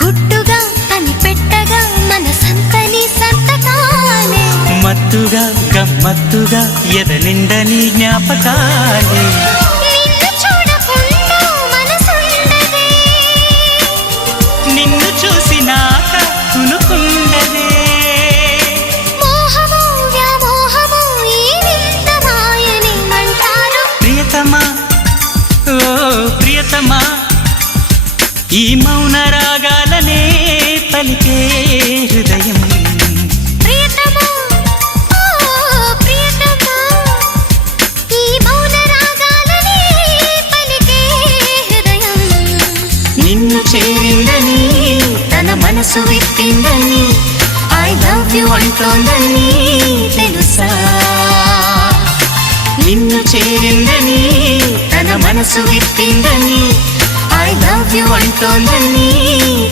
గుట్టుగా కనిపెట్టగా మనసంతని సంతకాలే మత్తుగా గమ్మత్తుగా ఎదనిండని జ్ఞాపకాలే నిన్ను చూడకుండా మనసుండదే నిన్ను చూసినాక తునుకుండదే మోహమో వ్యామోహమో ఈ వింత మాయనేమంటారు ప్రియతమా ఓ ప్రియతమా ఈ మౌన రాగాలనే పలికే హృదయం ప్రియతమా ఓ ప్రియతమా ఈ మౌన రాగాలనే పలికే హృదయం నిన్ను చేరిందని తన మనసు విప్పిందని ఐ లవ్ యు అంటోందని తెలుసా నిన్ను చేరిందని తన మనసు విప్పిందని ఐ లవ్ యు అంటోందని